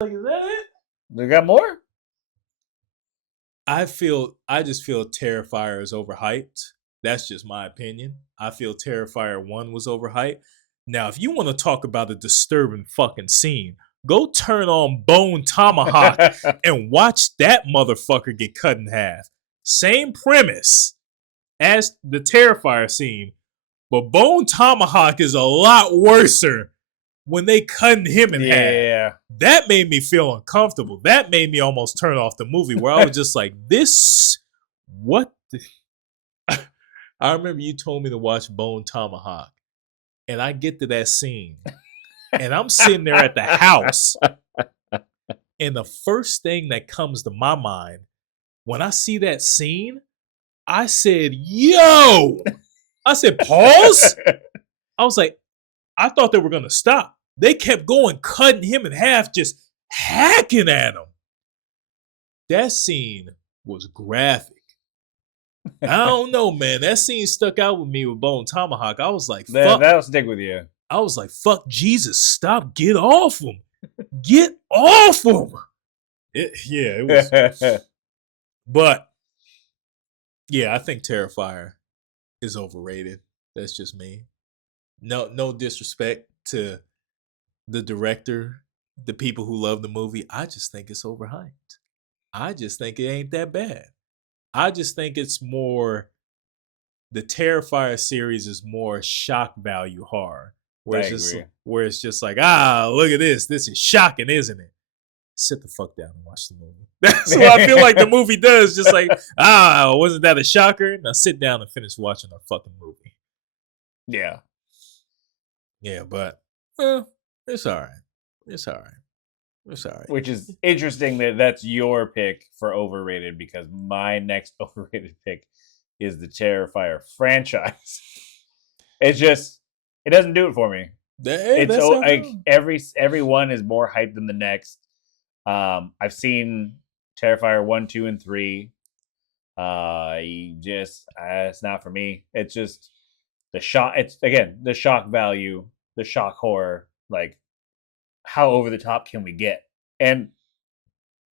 Like, is that it? They got more? I just feel Terrifier is overhyped. That's just my opinion. I feel Terrifier 1 was overhyped. Now, if you want to talk about a disturbing fucking scene, go turn on Bone Tomahawk and watch that motherfucker get cut in half. Same premise as the Terrifier scene, but Bone Tomahawk is a lot worser when they cutting him in half. Yeah. That made me feel uncomfortable. That made me almost turn off the movie where I was just like, this, what? I remember you told me to watch Bone Tomahawk, and I get to that scene, and I'm sitting there at the house, and the first thing that comes to my mind when I see that scene, I said, yo! I said, pause? I was like, I thought they were going to stop. They kept going, cutting him in half, just hacking at him. That scene was graphic. I don't know, man. That scene stuck out with me with Bone Tomahawk. I was like, fuck. That'll stick with you. I was like, fuck Jesus, stop, get off him. Get off him. It was. But, yeah, I think Terrifier is overrated. That's just me. No disrespect to the director, the people who love the movie. I just think it's overhyped. I just think it ain't that bad. I just think it's more, the Terrifier series is more shock value horror. Where it's just like, look at this. This is shocking, isn't it? Sit the fuck down and watch the movie. That's what I feel like the movie does. Just like, wasn't that a shocker? Now sit down and finish watching our fucking movie. Yeah. Yeah, but it's all right. It's all right. It's all right. Which is interesting that that's your pick for overrated, because my next overrated pick is the Terrifier franchise. It's just, it doesn't do it for me. It's like every one is more hyped than the next. I've seen Terrifier 1, 2, and 3. It's not for me. It's just the shock. It's again the shock value, the shock horror. Like, how over the top can we get? And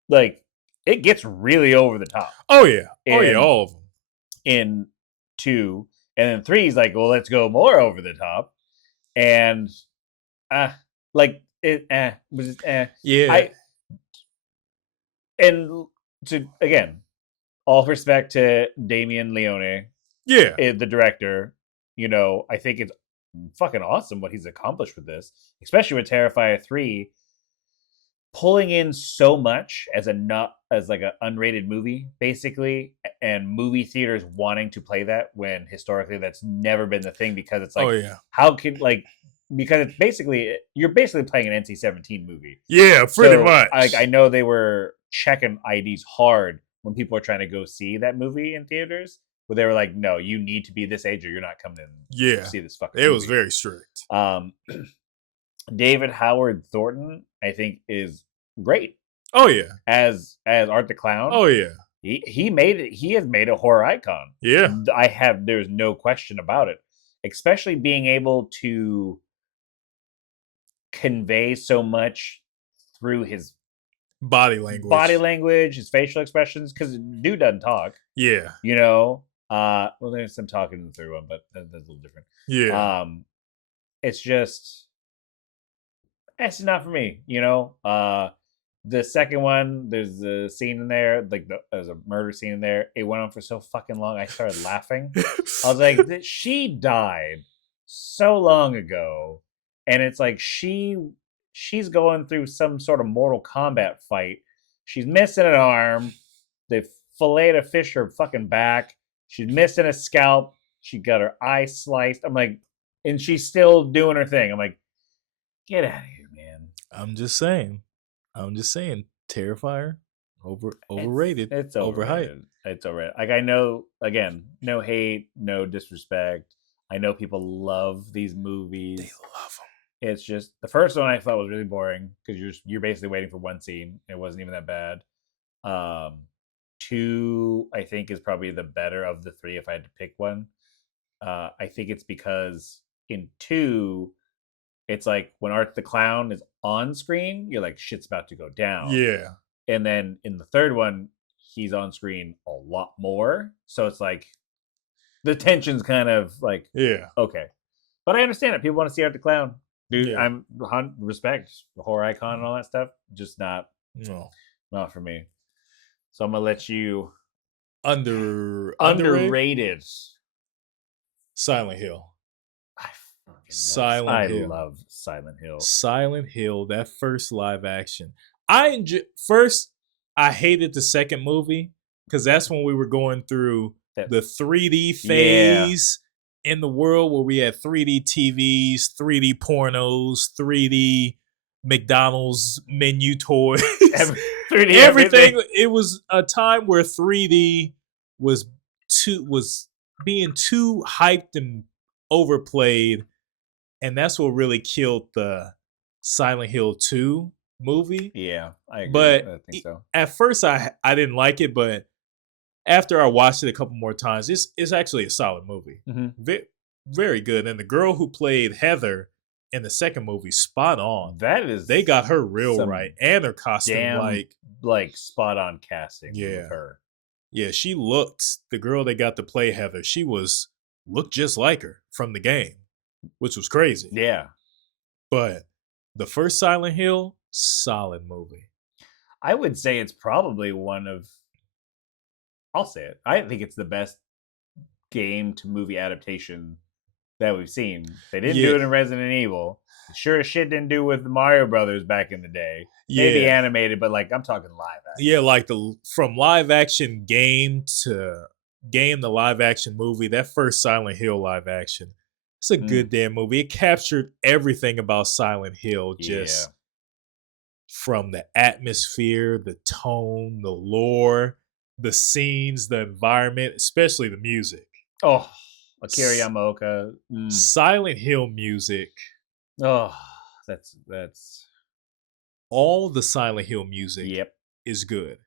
like, it gets really over the top. Oh yeah, all of them. In 2, and then 3 is like, well, let's go more over the top. And like it was just yeah. And to, again, all respect to Damien Leone, the director. I think it's fucking awesome what he's accomplished with this, especially with Terrifier 3, pulling in so much as like an unrated movie, basically, and movie theaters wanting to play that when historically that's never been the thing, because it's like, how can, like, because it's basically, you're basically playing an NC-17 movie. Yeah, pretty much. Like, I know they were checking IDs hard when people were trying to go see that movie in theaters, where they were like, no, you need to be this age or you're not coming in to see this fucking movie. It was very strict. David Howard Thornton, I think, is great. Oh yeah, as Art the Clown. Oh yeah, he made it. He has made a horror icon. Yeah, there's no question about it. Especially being able to convey so much through his body language, his facial expressions, because dude doesn't talk. Yeah, well, there's some talking in the third one, but that's a little different. Yeah, it's just, it's not for me. The second one, there's a scene in there, like there's a murder scene in there. It went on for so fucking long, I started laughing. I was like, she died so long ago, and it's like she's going through some sort of Mortal Kombat fight. She's missing an arm. They filleted a fish her fucking back. She's missing a scalp. She got her eye sliced. I'm like, and she's still doing her thing. I'm like, get out of here, man. I'm just saying. Terrifier, overrated. It's overhyped. It's overrated. Like, I know, again, no hate, no disrespect. I know people love these movies. They love them. It's just, the first one I thought was really boring, because you're basically waiting for one scene. It wasn't even that bad. 2, I think, is probably the better of the 3 if I had to pick one. I think it's because in 2, It's like when Art the Clown is on screen, you're like, shit's about to go down. Yeah. And then in the third one, he's on screen a lot more. So it's like the tension's kind of like, Yeah. okay. But I understand it. People want to see Art the Clown. Dude, Yeah. I'm respect the horror icon and all that stuff. Just not No. for me. So I'm gonna let you Underrated. underrated. Silent Hill. I Silent Hill. love Silent Hill. Silent Hill, that first live action. I hated the second movie because that's when we were going through the 3D phase in the world where we had 3D TVs, 3D pornos, 3D McDonald's menu toys. 3D everything. It was a time where 3D was being too hyped and overplayed, and that's what really killed the Silent Hill 2 movie. Yeah, I agree. But I think so. At first I didn't like it, but after I watched it a couple more times, it's actually a solid movie. Very good. And the girl who played Heather in the second movie, spot on. They got her real right, and her costume like spot on casting. Yeah, with her. Yeah, she looked, the girl they got to play Heather, she looked just like her from the game, which was crazy. Yeah, but the first Silent Hill, solid movie. I would say it's probably one of. I'll say it. I think it's the best game to movie adaptation that we've seen. They didn't do it in Resident Evil. Sure as shit didn't do with the Mario Brothers back in the day. Maybe animated, but like I'm talking live action. Yeah, like from live action game to live action movie, that first Silent Hill live action. It's a good damn movie. It captured everything about Silent Hill, just from the atmosphere, the tone, the lore, the scenes, the environment, especially the music. Oh, Akira Yamaoka. Silent Hill music. Oh, that's all the Silent Hill music is good.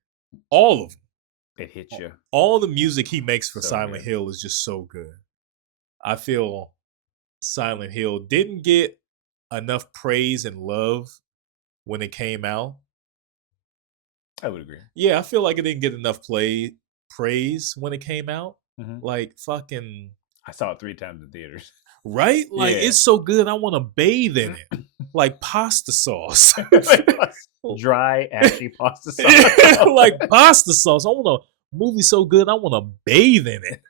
All of them. It hits you. All the music he makes for Silent Hill is just so good. I feel Silent Hill didn't get enough praise and love when it came out. I would agree. Yeah, I feel like it didn't get enough praise when it came out. Like fucking, I saw it 3 times in theaters. Right? Like it's so good. I want to bathe in it, like pasta sauce, dry, ashy pasta sauce, like pasta sauce. I want a movie so good. I want to bathe in it.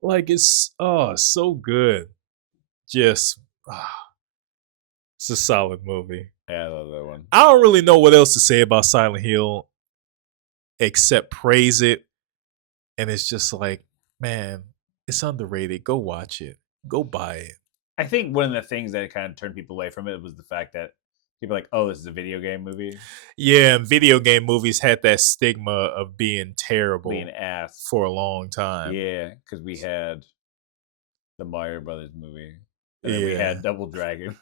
Like it's so good. Just it's a solid movie. Yeah, I love that one. I don't really know what else to say about Silent Hill except praise it. And it's just like, man, it's underrated. Go watch it. Go buy it. I think one of the things that kind of turned people away from it was the fact that people are like, oh, this is a video game movie. Yeah, and video game movies had that stigma of being terrible. Being ass. For a long time. Yeah, because we had the Mario Brothers movie. And then we had Double Dragon.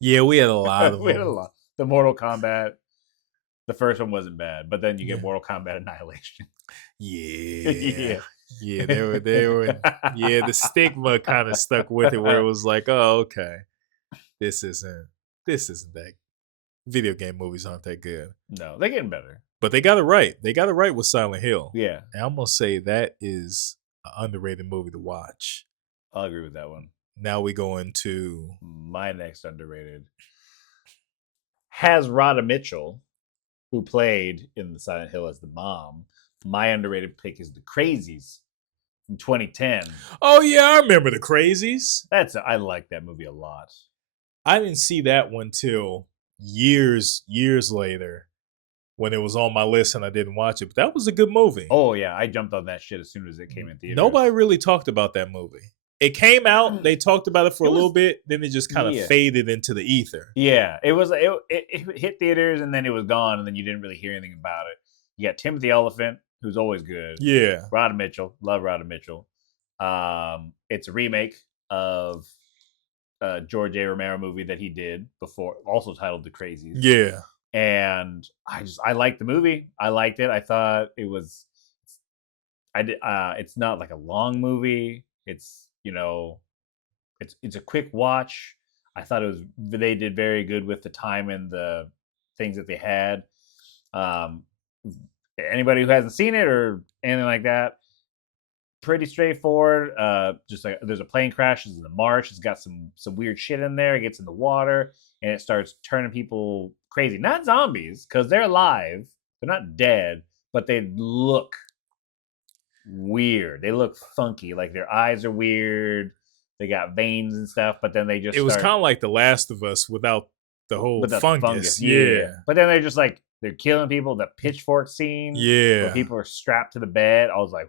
Yeah, we had a lot of them. We had a lot. The Mortal Kombat. The first one wasn't bad, but then you get Mortal Kombat Annihilation. Yeah. Yeah, they were yeah, the stigma kind of stuck with it where it was like, oh, okay. This isn't that video game movies aren't that good. No, they're getting better. But they got it right. They got it right with Silent Hill. Yeah. And I'm gonna say that is an underrated movie to watch. I'll agree with that one. Now we go into my next underrated. Has Rhoda Mitchell, who played in the Silent Hill as the mom. My underrated pick is The Crazies from 2010. Oh yeah, I remember The Crazies. I like that movie a lot. I didn't see that one till years later when it was on my list and I didn't watch it. But that was a good movie. Oh yeah, I jumped on that shit as soon as it came in theaters. Nobody really talked about that movie. It came out, they talked about it for a little bit, then it just kind of faded into the ether. Yeah, it hit theaters and then it was gone, and then you didn't really hear anything about it. You got Timothy Olyphant, who's always good. Yeah. Rhoda Mitchell, love Rhoda Mitchell. It's a remake of a George A. Romero movie that he did before, also titled The Crazies. Yeah. And I liked the movie. I liked it. I thought it was. It's not like a long movie. It's it's a quick watch. I thought they did very good with the time and the things that they had. Anybody who hasn't seen it or anything like that, pretty straightforward. Just like there's a plane crash, it's in the marsh, it's got some weird shit in there. It gets in the water and it starts turning people crazy. Not zombies, because they're alive. They're not dead, but they look weird. They look funky. Like their eyes are weird. They got veins and stuff, but then they just It was kind of like The Last of Us without the whole without the fungus. Yeah. But then they're just like they're killing people. The pitchfork scene, Yeah. where people are strapped to the bed. I was like,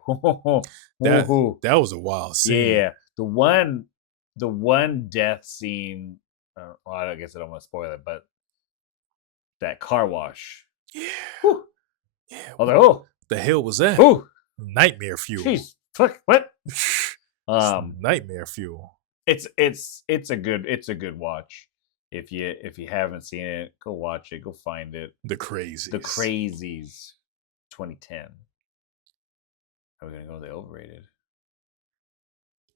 that was a wild scene. Yeah, the one death scene. Well, I guess I don't want to spoil it, but that car wash. Yeah. Whew. Yeah. I was like, oh, the hell was that? Ooh. Nightmare fuel. Jeez, fuck, what? Nightmare fuel. It's a good watch. If you haven't seen it, go watch it. Go find it. The Crazies. The Crazies, 2010. Are we gonna go to the overrated?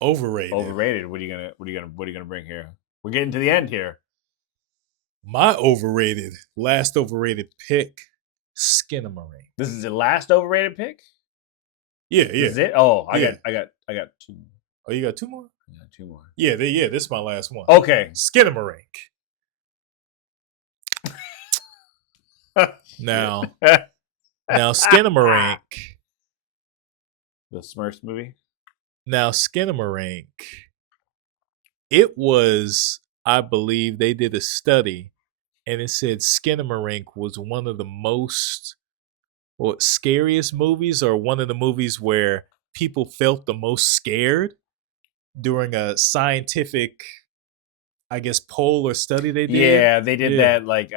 Overrated. What are you gonna bring here? We're getting to the end here. My last overrated pick, Skinamarink. This is the last overrated pick? Yeah. This is it? Oh, I got two. Oh, you got two more? I got two more. Yeah, this is my last one. Okay. Skinamarink. now Skinamarink. The Smurfs movie? Now, Skinamarink, it was, I believe, they did a study, and it said Skinamarink was one of the most scariest movies, or one of the movies where people felt the most scared during a scientific, I guess, poll or study they did. Yeah, they did that, like,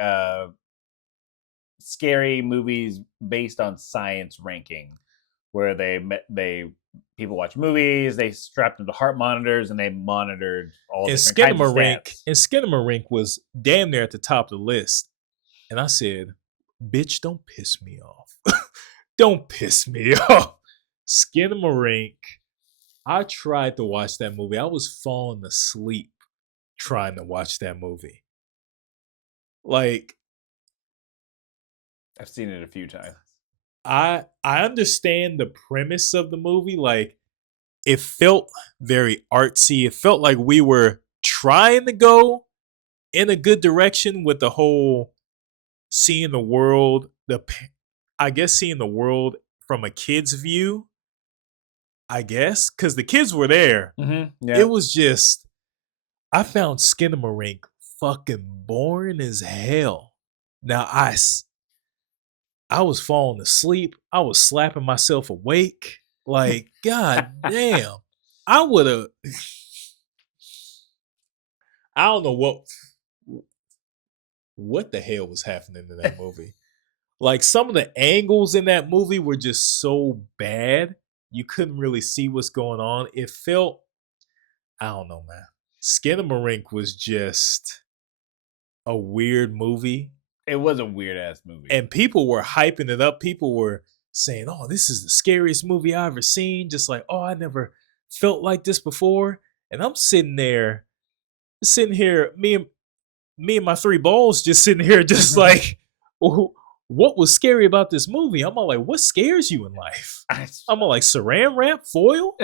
scary movies based on science ranking, where people watch movies, they strapped them to heart monitors, and they monitored all different kinds of stats. And Skinamarink was damn near at the top of the list. And I said, bitch, don't piss me off. Don't piss me off. Skinamarink, I tried to watch that movie. I was falling asleep trying to watch that movie. Like, I've seen it a few times. I understand the premise of the movie. Like, it felt very artsy. It felt like we were trying to go in a good direction with the whole seeing the world, seeing the world from a kid's view. I guess, because the kids were there. Mm-hmm. Yeah. It was just, I found Skinamarink fucking boring as hell. Now, I was falling asleep. I was slapping myself awake. Like, god damn. I would have. I don't know what the hell was happening in that movie. Like, some of the angles in that movie were just so bad. You couldn't really see what's going on. It felt, I don't know, man. Skinamarink was just a weird movie. It was a weird ass movie. And people were hyping it up. People were saying, oh, this is the scariest movie I've ever seen. Just like, oh, I never felt like this before. And I'm sitting here, me and my three balls just sitting here just like, what was scary about this movie? I'm all like, what scares you in life? I'm all like, saran wrap, foil?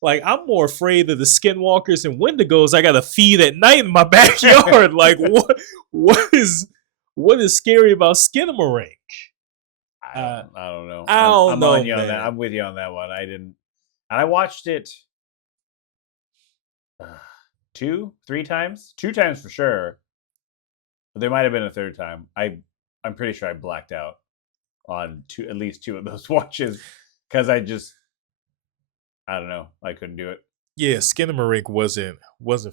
Like, I'm more afraid of the skinwalkers and wendigos I gotta feed at night in my backyard. Like, what is scary about Skinamarink? I don't know. I'm on you on man. that. I'm with you on that one. I didn't, and I watched it 2-3 times. 2 times for sure. But there might have been a third time. I'm pretty sure I blacked out on at least 2 of those watches because I don't know. I couldn't do it. Yeah, Skinamarink wasn't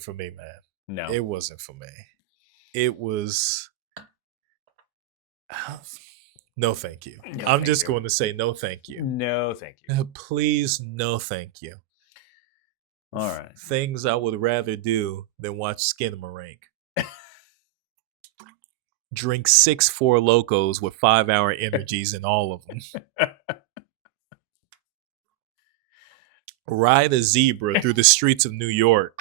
for me, man. No, it wasn't for me. It was no, thank you. No, I'm just going to say no, thank you. No, thank you. Please, no, thank you. All right. Things I would rather do than watch Skinamarink. Drink 6 Four Locos with 5-hour energies in all of them. Ride a zebra through the streets of New York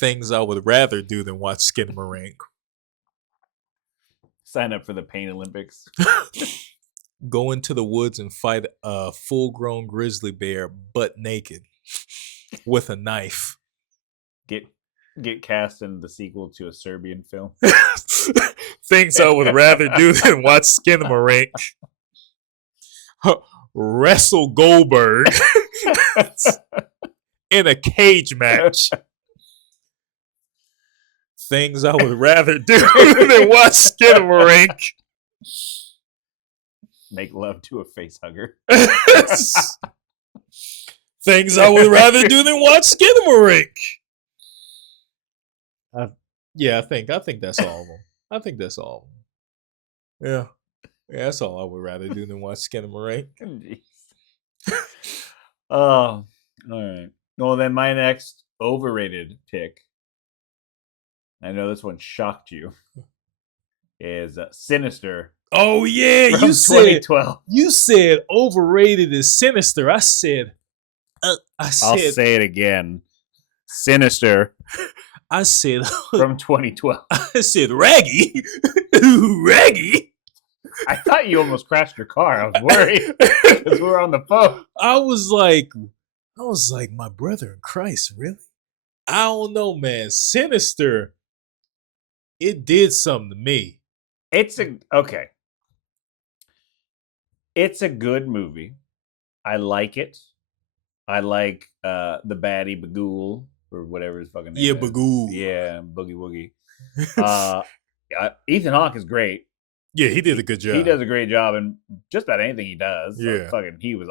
Things I would rather do than watch Skinamarink. Sign up for the Pain Olympics. Go into the woods and fight a full-grown grizzly bear butt naked with a knife. Get cast in the sequel to a Serbian film. Things I would rather do than watch Skinamarink. Wrestle Goldberg in a cage match. Things I would rather do than watch Skinamarink. Make love to a face hugger. Things I would rather do than watch Skinamarink. Yeah, I think that's all of them. I think that's all of them. Yeah, that's all I would rather do than watch Skinamarink. Oh, all right. Well, then my next overrated pick, I know this one shocked you, is Sinister. Oh yeah, from 2012. You said overrated is Sinister. I said I'll say it again. Sinister. I said from 2012. I said Raggy. Raggy. I thought you almost crashed your car. I was worried because we were on the phone. I was like, my brother in Christ, really? I don't know, man. Sinister. It did something to me. Okay. It's a good movie. I like it. I like the baddie Bagul or whatever his fucking name is. Bagul. Yeah, Boogie Woogie. Ethan Hawke is great. Yeah, he did a good job. He does a great job in just about anything he does. Yeah. He was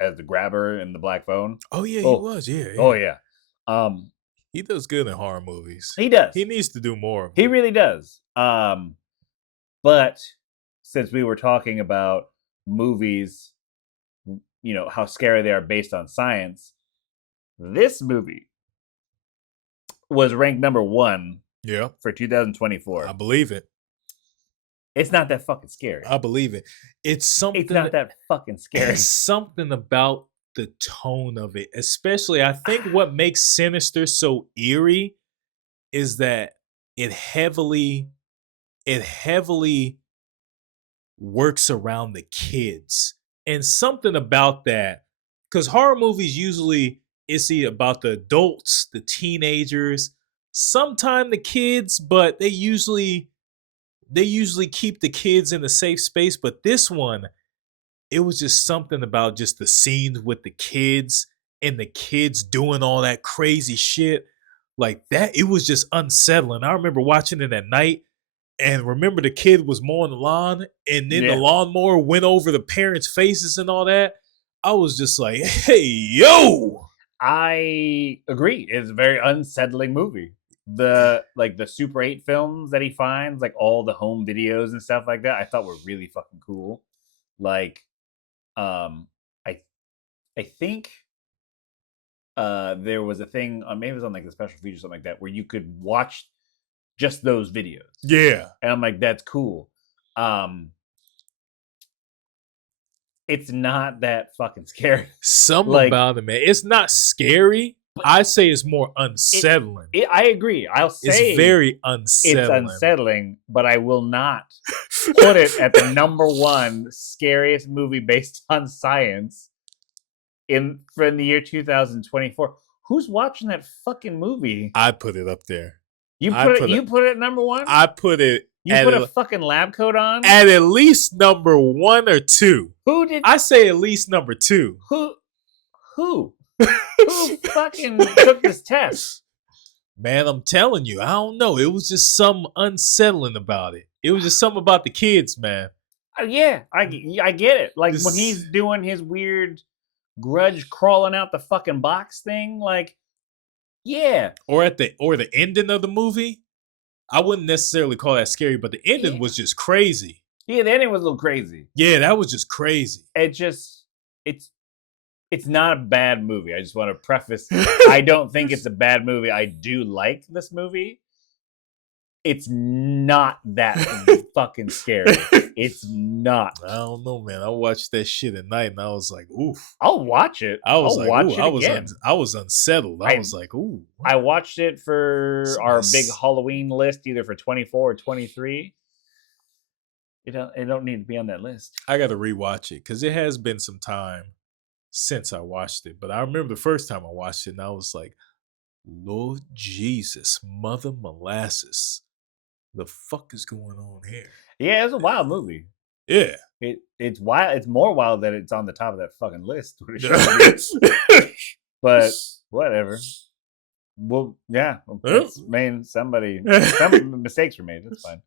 as the grabber in the black phone. Oh yeah, he was. Yeah. Oh yeah. He does good in horror movies. He does. He needs to do more. He really does. But since we were talking about movies, how scary they are based on science, this movie was ranked number 1 for 2024. I believe it. It's not that fucking scary. I believe it. It's not that fucking scary. It's something about the tone of it. Especially, I think what makes Sinister so eerie is that it heavily works around the kids. And something about that, because horror movies usually it's about the adults, the teenagers, sometimes the kids, but they usually keep the kids in a safe space. But this one, it was just something about just the scenes with the kids and the kids doing all that crazy shit like that. It was just unsettling. I remember watching it at night and remember the kid was mowing the lawn and then the lawnmower went over the parents' faces and all that. I was just like, hey, yo. I agree. It's a very unsettling movie. The Super 8 films that he finds, like all the home videos and stuff like that, I thought were really fucking cool. Like, I think there was a thing on, maybe it was on like the special feature or something like that, where you could watch just those videos. Yeah. And I'm like, that's cool. It's not that fucking scary. Something about it, man. It's not scary. I say it's more unsettling. I agree. I'll say it's very unsettling. It's unsettling, but I will not put it at the number 1 scariest movie based on science from the year 2024. Who's watching that fucking movie? I put it up there. You put it at number 1? I put it. You put a fucking lab coat on? At least number 1 or 2. Who did? I say at least number 2. Who? Who fucking took this test? Man, I'm telling you, I don't know. It was just something unsettling about it. It was just something about the kids, man. Yeah, I get it. Like when he's doing his weird grudge crawling out the fucking box thing, like, yeah. Or the ending of the movie. I wouldn't necessarily call that scary, but the ending was just crazy. Yeah, the ending was a little crazy. Yeah, that was just crazy. It's not a bad movie. I just want to preface, I don't think it's a bad movie. I do like this movie. It's not that fucking scary. It's not. I don't know, man. I watched that shit at night and I was like, oof. I'll watch it. I was I'll like, watch ooh, it again. I was unsettled. I was like, ooh. I watched it for our big Nice. Halloween list, either for 24 or 23. It don't need to be on that list. I got to rewatch it because it has been some time since I watched it. But I remember the first time I watched it and I was like, Lord Jesus, Mother Molasses. The fuck is going on here? Yeah, it was a wild movie. Yeah. It's wild. It's more wild that it's on the top of that fucking list. But whatever. Well, yeah. Some mistakes were made. That's fine.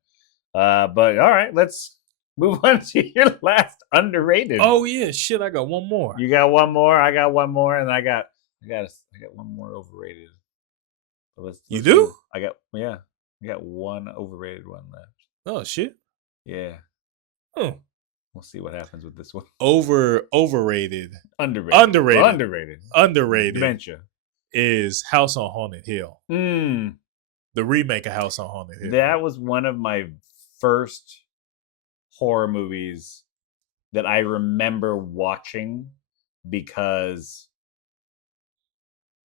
But all right, let's move on to your last underrated. Oh yeah, shit! I got one more. You got one more. I got one more, and I got one more overrated. So let's you do? I got one overrated one left. Oh shit! Yeah. Oh. We'll see what happens with this one. Overrated. Underrated. Dementia is House on Haunted Hill. The remake of House on Haunted Hill. That was one of my first horror movies that I remember watching because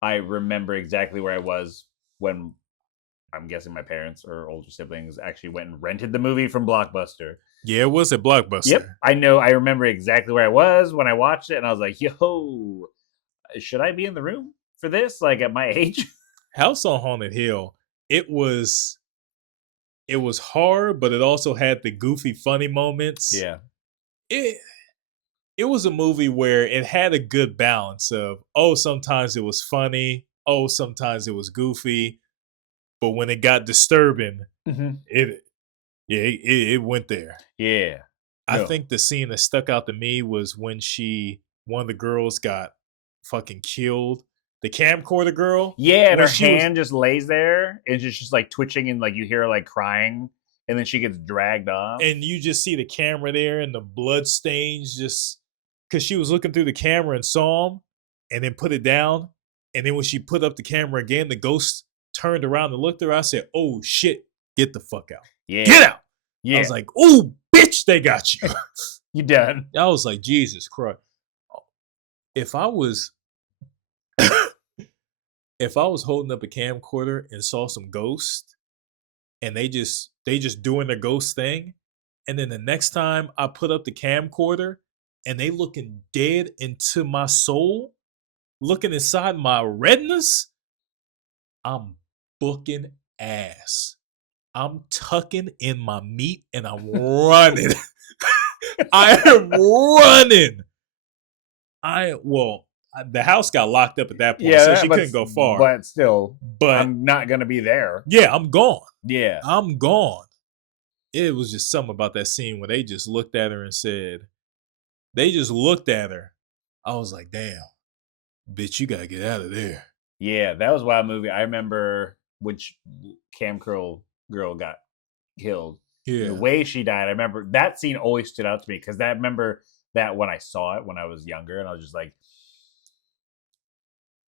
I remember exactly where I was when I'm guessing my parents or older siblings actually went and rented the movie from Blockbuster. Yeah, it was at Blockbuster. Yep. I know. I remember exactly where I was when I watched it, and I was like, yo, should I be in the room for this? Like at my age? House on Haunted Hill, it was horror, but it also had the goofy, funny moments. Yeah. It was a movie where it had a good balance of, sometimes it was funny, sometimes it was goofy, but when it got disturbing, it went there. Yeah. I think the scene that stuck out to me was when one of the girls got fucking killed. The camcorder girl. Yeah, and her hand just lays there and just like twitching, and like you hear her like crying, and then she gets dragged off. And you just see the camera there and the blood stains just because she was looking through the camera and saw him and then put it down. And then when she put up the camera again, the ghost turned around and looked at her. I said, oh shit, get the fuck out. Yeah. Get out. Yeah. I was like, oh bitch, they got you. You done. I was like, Jesus Christ. If I was holding up a camcorder and saw some ghosts and they just doing their ghost thing, and then the next time I put up the camcorder and they looking dead into my soul, looking inside my retinas, I'm booking ass. I'm tucking in my meat and I'm running. I am running. The house got locked up at that point, so she couldn't go far. But still, I'm not gonna be there. Yeah, I'm gone. Yeah, I'm gone. It was just something about that scene where they just looked at her and said, they just looked at her. I was like, damn, bitch, you gotta get out of there. Yeah, that was a wild movie. I remember when Cam Curl girl got killed. Yeah. The way she died, I remember that scene always stood out to me because I remember that when I saw it when I was younger, and I was just like,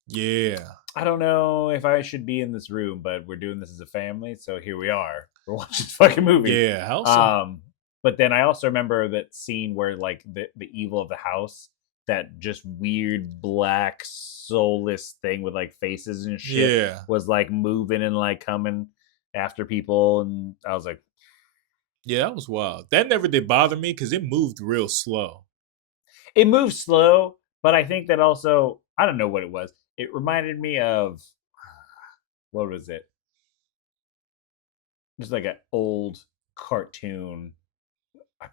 yeah, I don't know if I should be in this room, but we're doing this as a family, so here we are. We're watching this fucking movie. Yeah, how but then I also remember that scene where like the evil of the house, that just weird black soulless thing with like faces and shit, was like moving and like coming after people, and I was like, yeah, that was wild. That never did bother me because it moved real slow. It moved slow, but I think that also, I don't know what it was. It reminded me of, what was it? Just like an old cartoon.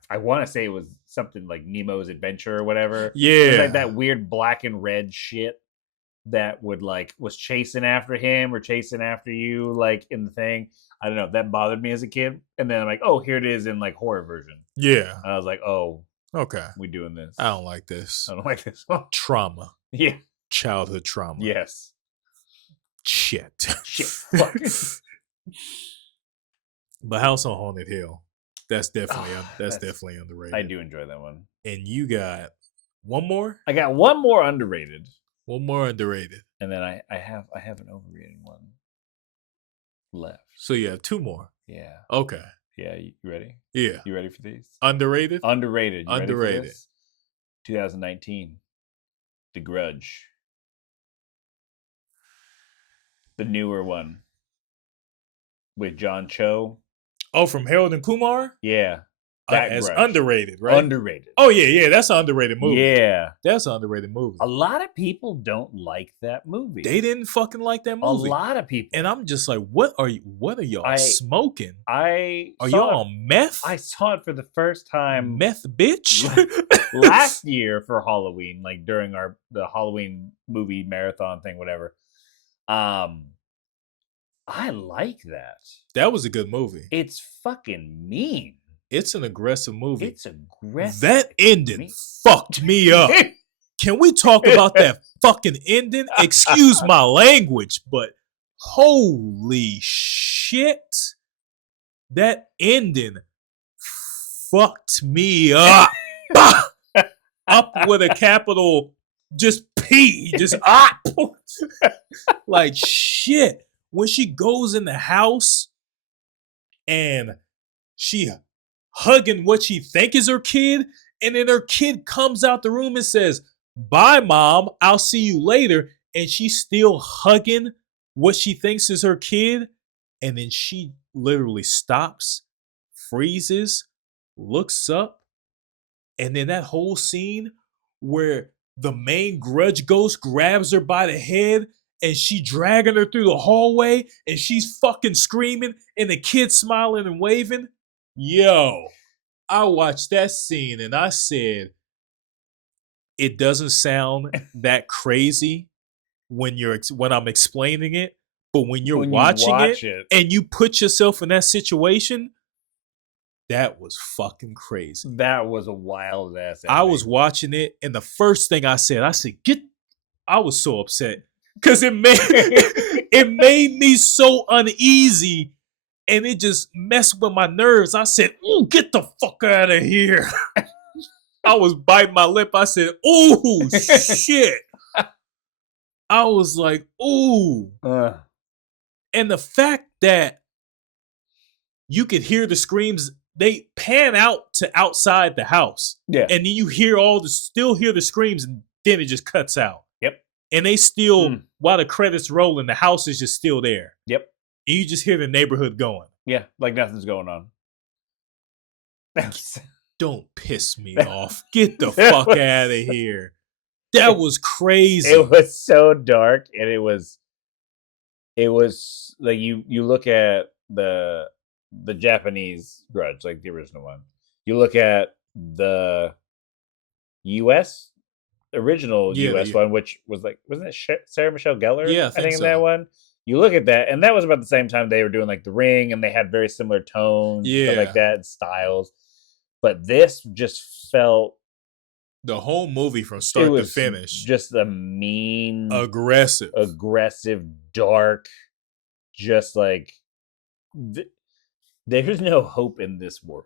I want to say it was something like Nemo's Adventure or whatever. Yeah. It was like that weird black and red shit that would like, was chasing after him or chasing after you, like in the thing. I don't know. That bothered me as a kid. And then I'm like, oh, here it is in like horror version. Yeah. And I was like, oh, okay, we doing this. I don't like this. I don't like this. Trauma. Yeah. Childhood trauma. Yes. Shit. Fuck. But House on Haunted Hill, that's definitely underrated. I do enjoy that one. And you got one more? I got one more underrated. One more underrated. And then I have an overrated one. left. So you have 2 more. Yeah. Okay. Yeah. You ready? Yeah. You ready for these? Underrated? Underrated. You ready for Underrated. this? 2019. The Grudge. The newer one. With John Cho. Oh, from Harold and Kumar? Yeah. That As Grudge. underrated, right? Underrated. Oh, yeah. That's an underrated movie. Yeah. That's an underrated movie. A lot of people don't like that movie. They didn't fucking like that movie. A lot of people. And I'm just like, what are y'all smoking? Are y'all on meth? I saw it for the first time meth bitch? last year for Halloween, like during the Halloween movie marathon thing, whatever. I like that. That was a good movie. It's fucking mean. It's an aggressive movie. It's aggressive. That ending fucked me up. Can we talk about that fucking ending? Excuse my language, but holy shit. That ending fucked me up. Up with a capital just P. Just up. Like shit. When she goes in the house and she hugging what she think is her kid, and then her kid comes out the room and says, "Bye, Mom. I'll see you later." And she's still hugging what she thinks is her kid. And then she literally stops, freezes, looks up. And then that whole scene where the main grudge ghost grabs her by the head and she dragging her through the hallway and she's fucking screaming and the kid smiling and waving. Yo, I watched that scene and I said, it doesn't sound that crazy when I'm explaining it, but when you're watching it and you put yourself in that situation, that was fucking crazy. That was a wild ass ending. I was watching it and the first thing I said, I was so upset because it made me so uneasy and it just messed with my nerves. I said, "Ooh, get the fuck out of here." I was biting my lip. I said, "Ooh, shit." I was like, "Ooh." And the fact that you could hear the screams, they pan out to outside the house. Yeah. And then you still hear the screams, and then it just cuts out. Yep. And they still, while the credits rolling, the house is just still there. Yep. And you just hear the neighborhood going. Yeah, like nothing's going on. Don't piss me off. Get the fuck out of here. That was crazy. It was so dark, and it was like you look at the Japanese Grudge, like the original one. You look at the original US one, which was like, wasn't it Sarah Michelle Gellar? Yeah, I think in that one. You look at that, and that was about the same time they were doing like The Ring, and they had very similar tones, stuff like that, and styles. But this just felt the whole movie from start to finish, just a mean, aggressive, dark, just like there's no hope in this world.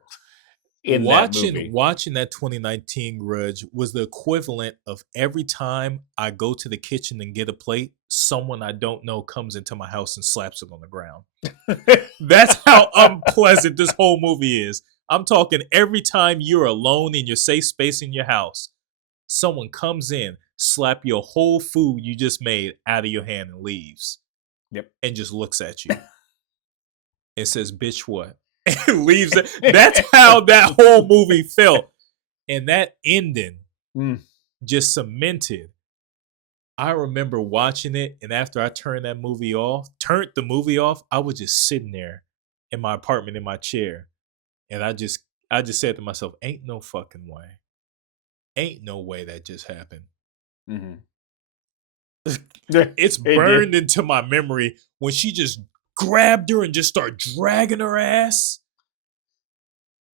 Watching that 2019 Grudge was the equivalent of every time I go to the kitchen and get a plate, someone I don't know comes into my house and slaps it on the ground. That's how unpleasant this whole movie is. I'm talking every time you're alone in your safe space in your house, someone comes in, slap your whole food you just made out of your hand and leaves. Yep. And just looks at you. And says, "Bitch, what?" And leaves it. That's how that whole movie felt. And that ending just cemented. I remember watching it, and after I turned the movie off, I was just sitting there in my apartment in my chair. And I just said to myself, ain't no fucking way. Ain't no way that just happened. It's burned into my memory when she just grabbed her and just started dragging her ass.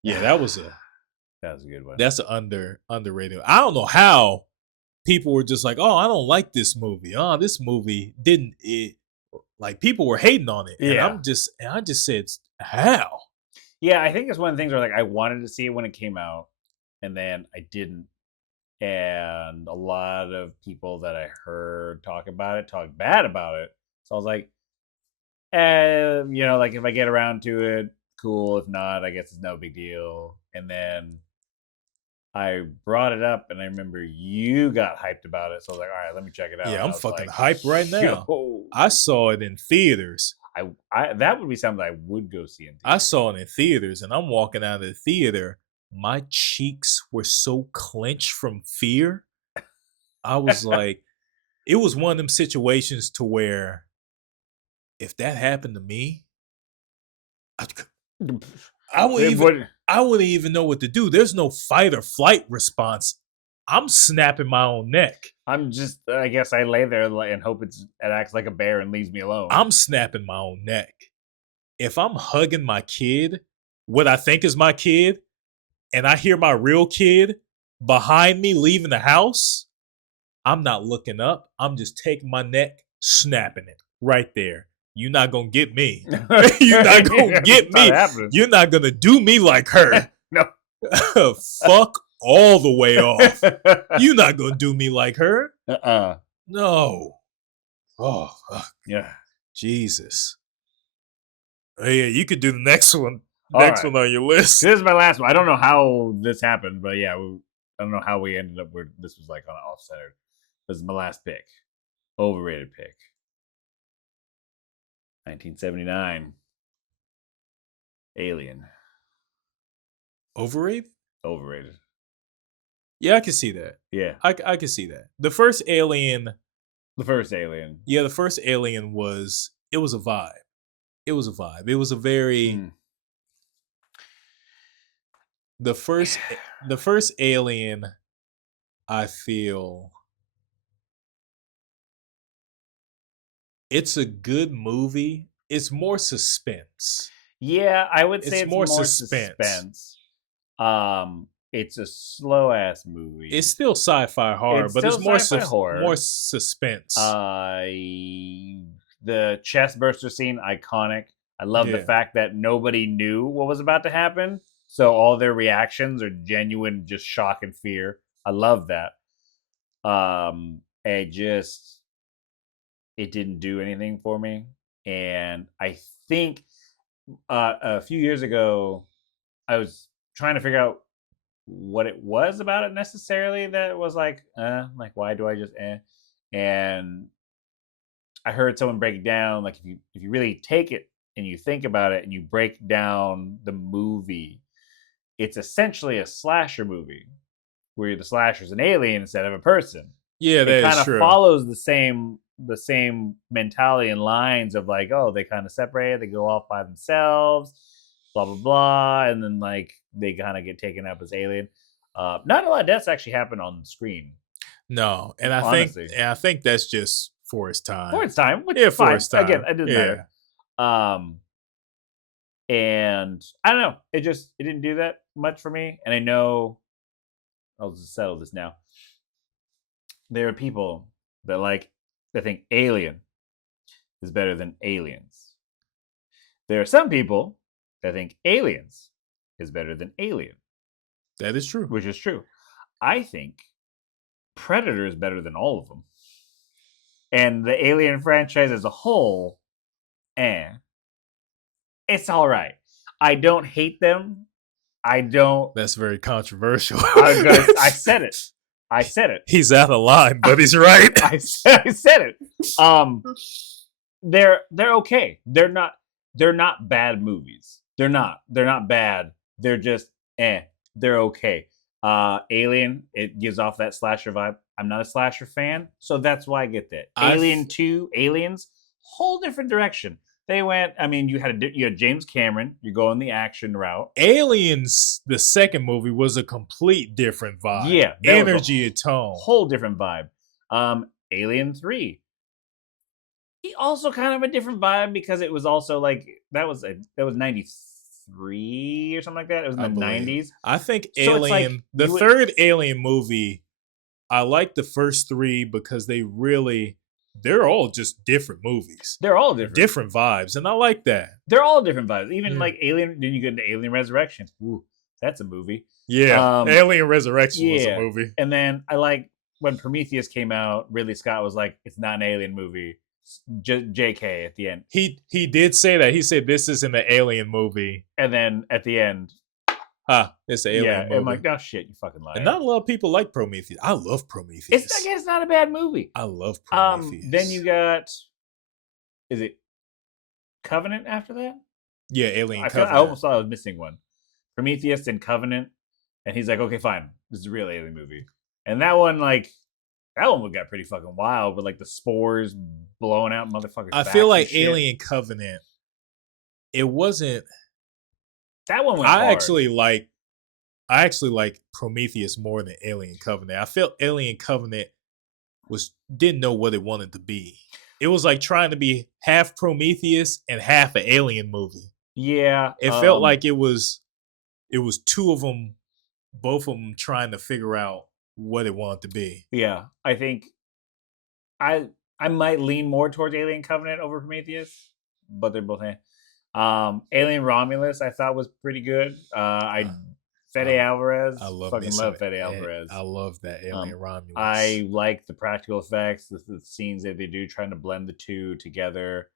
Yeah, that was a good one. That's an underrated. I don't know how people were just like, "Oh, I don't like this movie. Oh, this movie didn't." Like people were hating on it, and I just said, "How?" Yeah, I think it's one of the things where like I wanted to see it when it came out, and then I didn't. And a lot of people that I heard talk bad about it. So I was like, like if I get around to it, cool. If not, I guess it's no big deal. And then I brought it up, and I remember you got hyped about it. So I was like, all right, let me check it out. Yeah, And I'm I was fucking like, hyped right now. Yo. I saw it in theaters. I that would be something I would go see in theaters. I saw it in theaters, and I'm walking out of the theater. My cheeks were so clenched from fear. I was like, it was one of them situations to where if that happened to me, I wouldn't even know what to do. There's no fight or flight response. I'm snapping my own neck. I guess I lay there and hope it acts like a bear and leaves me alone. I'm snapping my own neck. If I'm hugging my kid, what I think is my kid, and I hear my real kid behind me leaving the house, I'm not looking up. I'm just taking my neck, snapping it right there. You're not going to get me. You're not going to get me. You're not going to do me like her. No. Fuck all the way off. You're not going to do me like her. No. Oh, fuck. Yeah. Jesus. Oh, yeah, you could do the next one. Next one on your list. This is my last one. I don't know how this happened, but yeah, I don't know how we ended up where this was like on an off-centered. This is my last pick. Overrated pick. 1979. Alien. Overrated? Overrated. Yeah, I can see that. Yeah. I can see that. The first Alien. The first Alien. Yeah, the first Alien it was a vibe. It was a vibe. It was a very... The first Alien, I feel... It's a good movie. It's more suspense. Yeah, I would say it's more suspense. It's a slow ass movie. It's still sci-fi horror, but it's more suspense. The chest burster scene, iconic. I love the fact that nobody knew what was about to happen, so all their reactions are genuine, just shock and fear. I love that. It didn't do anything for me, and I think a few years ago, I was trying to figure out what it was about it necessarily that was like why do I just and I heard someone break it down, like if you really take it and you think about it and you break down the movie, it's essentially a slasher movie where the slasher's an alien instead of a person. Yeah, that is true. It kind of follows the same mentality and lines of like, oh, they kind of separate, they go off by themselves, blah blah blah, and then like they kind of get taken up as alien. Not a lot of deaths actually happen on the screen. No, and I think that's just for its time. For its time, which is fine. For its time. Again, it didn't matter. And I don't know. It didn't do that much for me. And I know I'll just settle this now. There are people that think Alien is better than Aliens. There are some people that think Aliens is better than Alien. That is true. Which is true. I think Predator is better than all of them. And the Alien franchise as a whole, it's all right. I don't hate them. I don't. That's very controversial. I said it. He's out of line, but he's right. I said it. They're okay. They're not bad movies. They're not bad. They're just they're okay. Alien, it gives off that slasher vibe. I'm not a slasher fan, so that's why I get that. Alien 2, Aliens, whole different direction. They went. I mean, you had James Cameron. You're going the action route. Aliens, the second movie, was a complete different vibe. Yeah, energy and tone, whole different vibe. Alien 3, also kind of a different vibe because it was also like that was 93 or something like that. It was in the 90s. I think Alien, the third Alien movie, I like the first three because they're all just different movies. They're all different vibes, and I like that. They're all different vibes. Even like Alien, then you get into Alien Resurrections. Ooh, that's a movie. Yeah, Alien Resurrection was a movie. And then I like when Prometheus came out, Ridley Scott was like, it's not an alien movie. JK at the end. He did say that. He said this isn't an alien movie. And then at the end, It's an alien movie. I'm like, oh shit, you fucking lied. And not a lot of people like Prometheus. I love Prometheus. It's not a bad movie. I love Prometheus. Then you got, is it Covenant after that? Yeah, Alien Covenant. I almost thought I was missing one. Prometheus and Covenant. And he's like, okay, fine. This is a real alien movie. And that one got pretty fucking wild with like the spores blowing out motherfuckers. I feel like Alien Covenant, it wasn't. That one was I hard. actually like Prometheus more than Alien Covenant. I felt Alien Covenant didn't know what it wanted to be. It was like trying to be half Prometheus and half an alien movie. Yeah. It felt like it was two of them, both of them trying to figure out what it wanted to be. Yeah. I think I might lean more towards Alien Covenant over Prometheus, but they're both Alien Romulus I thought was pretty good. Fede Alvarez. I love Fede Alvarez. I love that Alien Romulus. I like the practical effects, the scenes that they do, trying to blend the two together.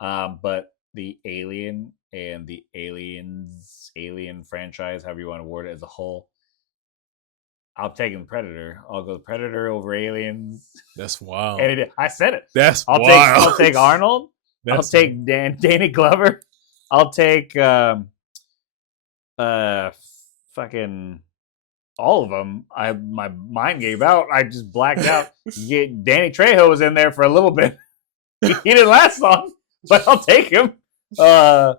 But the Alien and the Alien franchise, however you want to word it as a whole, I'm taking Predator. I'll go Predator over Aliens. That's wild. And I said it. That's wild. I'll take Arnold. I'll take Danny Glover. I'll take fucking all of them. My mind gave out. I just blacked out. Danny Trejo was in there for a little bit. He didn't last long, but I'll take him. That's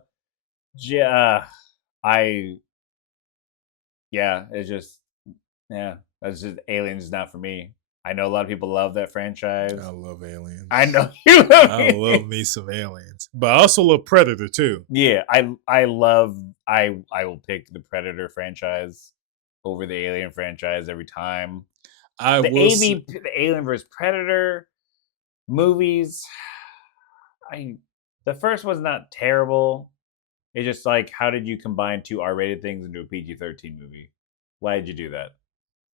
just Aliens is not for me. I know a lot of people love that franchise. I love Aliens. I know you love I love me some Aliens. But I also love Predator too. Yeah, I will pick the Predator franchise over the Alien franchise every time. The Alien vs Predator movies, the first one's not terrible. It's just like, how did you combine two R-rated things into a PG-13 movie? Why did you do that?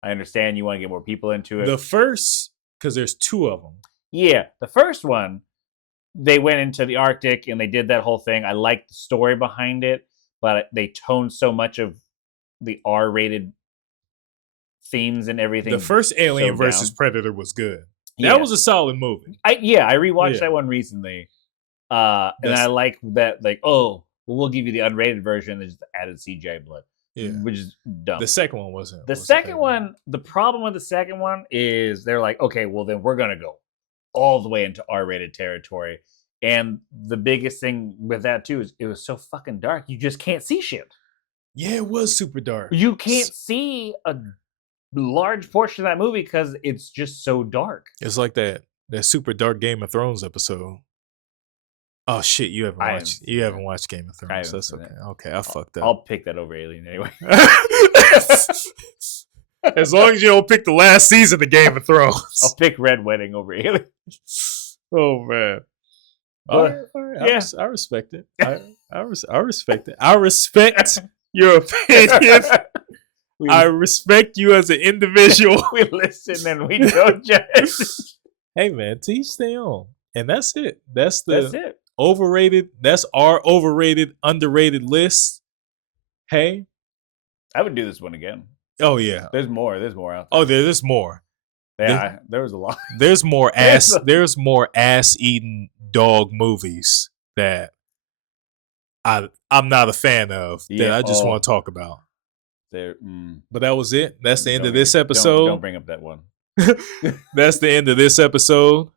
I understand you want to get more people into it. The first, because there's two of them. Yeah, the first one, they went into the Arctic and they did that whole thing. I liked the story behind it, but they toned so much of the R-rated themes and everything. The first Alien versus Predator was good. That was a solid movie. I rewatched that one recently. And I like that, like, we'll give you the unrated version and just added CGI blood. Yeah. Which is dumb. The second one wasn't. The second one, the problem with the second one is they're like, okay, well then we're going to go all the way into R-rated territory. And the biggest thing with that too is it was so fucking dark. You just can't see shit. Yeah, it was super dark. You can't see a large portion of that movie because it's just so dark. It's like that super dark Game of Thrones episode. Oh shit! You haven't watched Game of Thrones. That's okay. Okay, I fucked up. I'll pick that over Alien anyway. As long as you don't pick the last season of Game of Thrones. I'll pick Red Wedding over Alien. Oh man! All right. Yeah. I respect it. I respect it. I respect your opinion. I respect you as an individual. We listen and we don't judge. Hey man, to each their own, and that's it. That's it. Overrated. That's our overrated, underrated list. Hey, I would do this one again. Oh yeah, there's more out there. Oh, there's more. Yeah, there was a lot. There's more ass. There's more ass-eating dog movies that I'm not a fan of. That I just want to talk about. But that was it. That's the end of this episode. Don't bring up that one. That's the end of this episode.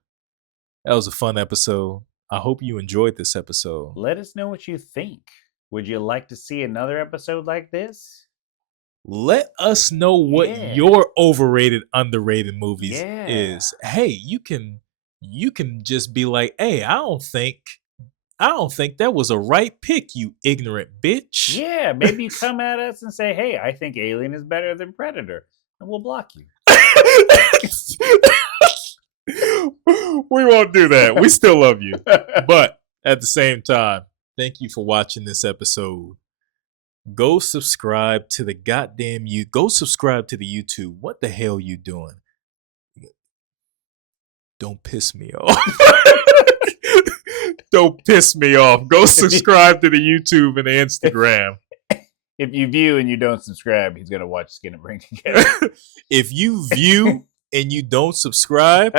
That was a fun episode. I hope you enjoyed this episode. Let us know what you think. Would you like to see another episode like this? Let us know what your overrated, underrated movies is. Hey, you can just be like, hey, I don't think that was a right pick, you ignorant bitch. Yeah, maybe you come at us and say, hey, I think Alien is better than Predator. And we'll block you. We won't do that. We still love you. But at the same time, thank you for watching this episode. Go subscribe to the Go subscribe to the YouTube. What the hell you doing? Don't piss me off. Don't piss me off. Go subscribe to the YouTube and the Instagram. If you view and you don't subscribe, he's gonna watch Skin and Bring Together. If you view and you don't subscribe,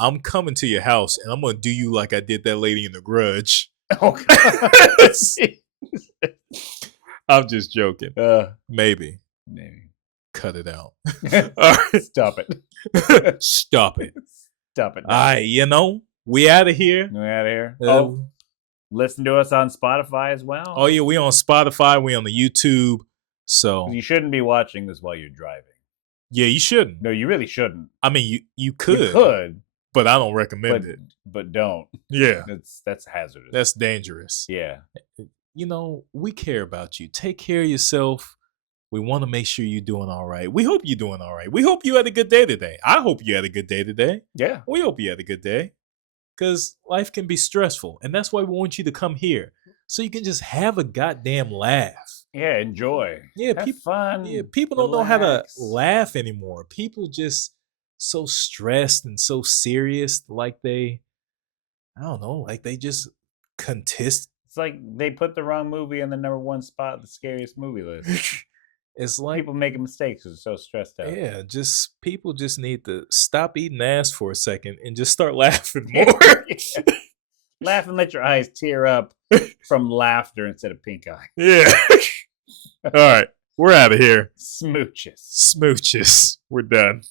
I'm coming to your house and I'm gonna do you like I did that lady in The Grudge. Oh God. I'm just joking. Maybe. Cut it out. All right. Stop it. Stop it. Stop it. All right, we out of here. We out of here. Listen to us on Spotify as well. Oh yeah, we on Spotify. We on the YouTube. So you shouldn't be watching this while you're driving. Yeah, you shouldn't. No, you really shouldn't. I mean, you could. You could. But I don't recommend it. But don't. Yeah. That's hazardous. That's dangerous. Yeah. We care about you. Take care of yourself. We want to make sure you're doing all right. We hope you're doing all right. We hope you had a good day today. I hope you had a good day today. Yeah. We hope you had a good day. Because life can be stressful. And that's why we want you to come here. So you can just have a goddamn laugh. Yeah, enjoy. Yeah, have fun. Yeah, people don't know how to laugh anymore. People just so stressed and so serious, like they just contest. It's like they put the wrong movie in the #1 spot, the scariest movie list. It's like people making mistakes because they're so stressed out. Yeah, people just need to stop eating ass for a second and just start laughing more. Laugh and let your eyes tear up from laughter instead of pink eye. Yeah. All right. We're out of here. Smooches. We're done.